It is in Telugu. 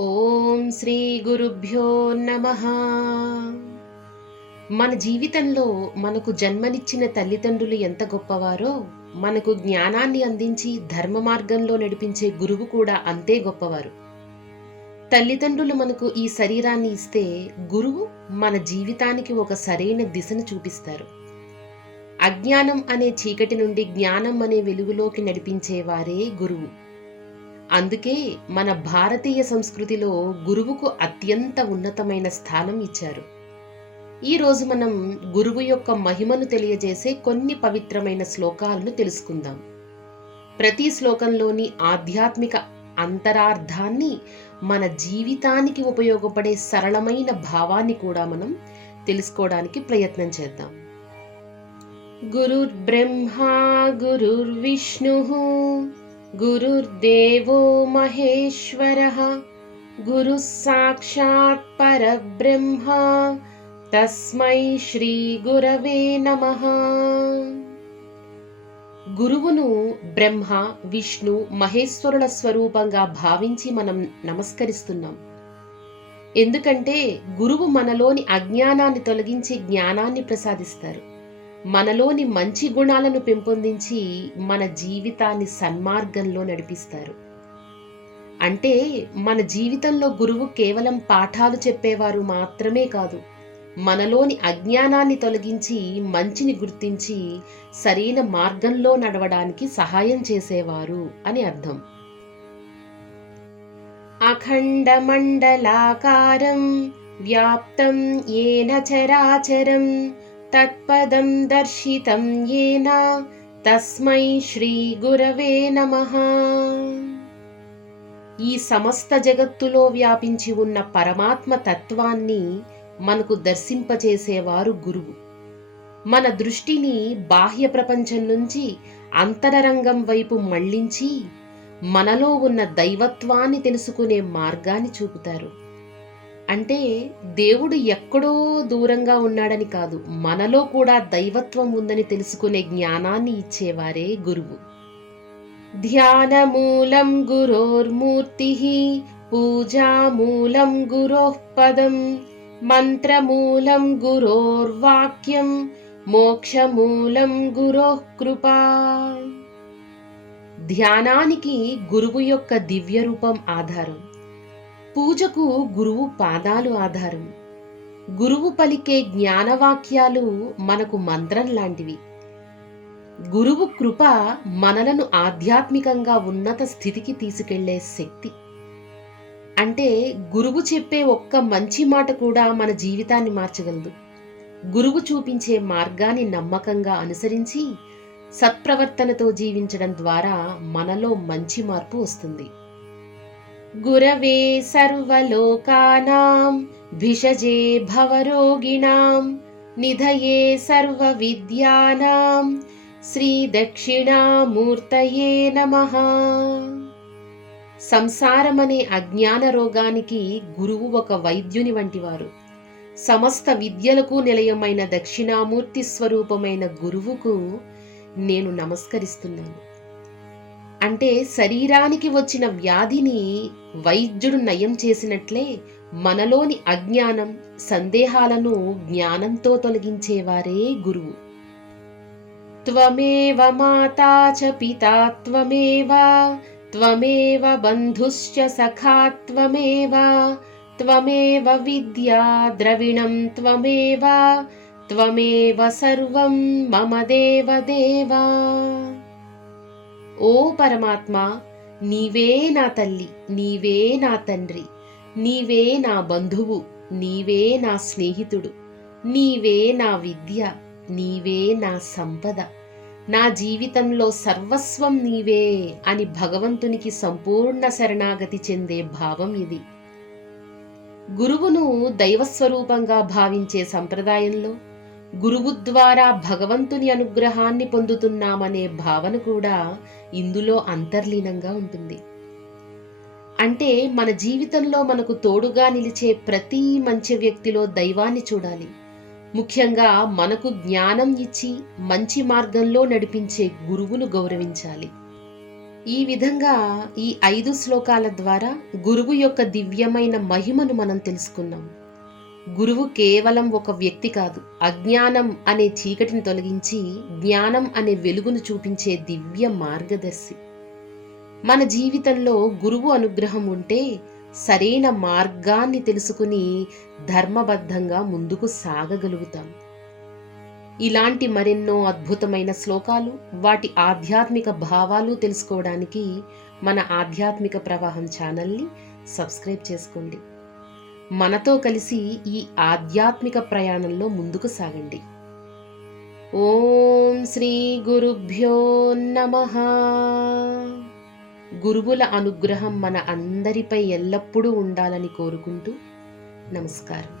ఓం శ్రీ గురుభ్యో నమః. మన జీవితంలో మనకు జన్మనిచ్చిన తల్లిదండ్రులు ఎంత గొప్పవారో, మనకు జ్ఞానాన్ని అందించి ధర్మ మార్గంలో నడిపించే గురువు కూడా అంతే గొప్పవారు. తల్లిదండ్రులు మనకు ఈ శరీరాన్ని ఇస్తే, గురువు మన జీవితానికి ఒక సరైన దిశను చూపిస్తారు. అజ్ఞానం అనే చీకటి నుండి జ్ఞానం అనే వెలుగులోకి నడిపించేవారే గురువు. అందుకే మన భారతీయ సంస్కృతిలో గురువుకు అత్యంత ఉన్నతమైన స్థానం ఇచ్చారు. ఈరోజు మనం గురువు యొక్క మహిమను తెలియజేసే కొన్ని పవిత్రమైన శ్లోకాలను తెలుసుకుందాం. ప్రతి శ్లోకంలోని ఆధ్యాత్మిక అంతరార్థాన్ని, మన జీవితానికి ఉపయోగపడే సరళమైన భావాన్ని కూడా మనం తెలుసుకోవడానికి ప్రయత్నం చేద్దాం. గురుర్బ్రహ్మా గురుర్విష్ణుః గురుర్దేవో మహేశ్వరః గురుః సాక్షాత్ పరబ్రహ్మ తస్మై శ్రీ గురవే నమః. గురువును బ్రహ్మ, విష్ణు, మహేశ్వరుల స్వరూపంగా భావించి మనం నమస్కరిస్తున్నాం. ఎందుకంటే గురువు మనలోని అజ్ఞానాన్ని తొలగించి జ్ఞానాన్ని ప్రసాదిస్తారు. మనలోని మంచి గుణాలను పెంపొందించి మన జీవితాన్ని సన్మార్గంలో నడిపిస్తారు. అంటే మన జీవితంలో గురువు కేవలం పాఠాలు చెప్పేవారు మాత్రమే కాదు, మనలోని అజ్ఞానాన్ని తొలగించి మంచిని గుర్తించి సరైన మార్గంలో నడవడానికి సహాయం చేసేవారు అని అర్థం. అఖండమండలాకారం వ్యాప్తం ఏన చరాచరం తత్పదం దర్శితం యేన తస్మై శ్రీ గురవే నమః. ఈ సమస్త జగత్తులో వ్యాపించి ఉన్న పరమాత్మ తత్వాన్ని మనకు దర్శింపచేసేవారు గురువు. మన దృష్టిని బాహ్య ప్రపంచం నుంచి అంతరంగం వైపు మళ్లించి మనలో ఉన్న దైవత్వాన్ని తెలుసుకునే మార్గాన్ని చూపుతారు. అంటే దేవుడు ఎక్కడో దూరంగా ఉన్నాడని కాదు, మనలో కూడా దైవత్వం ఉందని తెలుసుకునే జ్ఞానాన్ని ఇచ్చేవారే గురువు. ధ్యానమూలం గురోర్మూర్తిః పూజామూలం గురోః పదం మంత్రమూలం గురోర్వాక్యం మోక్షమూలం గురోః కృపా. ధ్యానానికి గురువు యొక్క దివ్య రూపం ఆధారం, పూజకు గురువు పాదాలు ఆధారం, గురువు పలికే జ్ఞానవాక్యాలు మనకు మంత్రం లాంటివి. గురువు కృప మనలను ఆధ్యాత్మికంగా ఉన్నత స్థితికి తీసుకెళ్లే శక్తి. అంటే గురువు చెప్పే ఒక్క మంచి మాట కూడా మన జీవితాన్ని మార్చగలదు. గురువు చూపించే మార్గాన్ని నమ్మకంగా అనుసరించి సత్ప్రవర్తనతో జీవించడం ద్వారా మనలో మంచి మార్పు వస్తుంది. గురవే సర్వలోకానాం భిషజే భవరోగిణాం నిధయే సర్వ విద్యానాం శ్రీ దక్షిణామూర్తయే నమః. సంసారమనే అజ్ఞాన రోగానికి గురువు ఒక వైద్యుని వంటివారు. సమస్త విద్యలకు నిలయమైన దక్షిణామూర్తి స్వరూపమైన గురువుకు నేను నమస్కరిస్తున్నాను. అంటే శరీరానికి వచ్చిన వ్యాధిని వైద్యుడు నయం చేసినట్లే మనలోని అజ్ఞానం, సందేహాలను జ్ఞానంతో తొలగించేవారే గురువు. త్వమేవ మాతా చ పితా త్వమేవ త్వమేవ బంధుశ్చ సఖా త్వమేవ త్వమేవ విద్యా ద్రవిణం త్వమేవ త్వమేవ సర్వం మమ దేవ దేవా. ఓ పరమాత్మ, నీవే నా తల్లి, నీవే నా తండ్రి, నీవే నా బంధువు, నీవే నా స్నేహితుడు, నీవే నా విద్య, నీవే నా సంపద, నా జీవితంలో సర్వస్వం నీవే అని భగవంతునికి సంపూర్ణ శరణాగతి చెందే భావం ఇది. గురువును దైవస్వరూపంగా భావించే సంప్రదాయంలో గురువు ద్వారా భగవంతుని అనుగ్రహాన్ని పొందుతున్నామనే భావన కూడా ఇందులో అంతర్లీనంగా ఉంటుంది. అంటే మన జీవితంలో మనకు తోడుగా నిలిచే ప్రతి మంచి వ్యక్తిలో దైవాన్ని చూడాలి. ముఖ్యంగా మనకు జ్ఞానం ఇచ్చి మంచి మార్గంలో నడిపించే గురువును గౌరవించాలి. ఈ విధంగా ఈ 5 శ్లోకాల ద్వారా గురువు యొక్క దివ్యమైన మహిమను మనం తెలుసుకున్నాం. గురువు కేవలం ఒక వ్యక్తి కాదు, అజ్ఞానం అనే చీకటిని తొలగించి జ్ఞానం అనే వెలుగును చూపించే దివ్య మార్గదర్శి. మన జీవితంలో గురువు అనుగ్రహం ఉంటే సరైన మార్గాన్ని తెలుసుకుని ధర్మబద్ధంగా ముందుకు సాగగలుగుతాం. ఇలాంటి మరెన్నో అద్భుతమైన శ్లోకాలు, వాటి ఆధ్యాత్మిక భావాలు తెలుసుకోవడానికి మన ఆధ్యాత్మిక ప్రవాహం ఛానల్ని సబ్స్క్రైబ్ చేసుకోండి. మనతో కలిసి ఈ ఆధ్యాత్మిక ప్రయాణంలో ముందుకు సాగండి. ఓం శ్రీ గురుభ్యో నమః. గురువుల అనుగ్రహం మన అందరిపై ఎల్లప్పుడూ ఉండాలని కోరుకుంటూ నమస్కారం.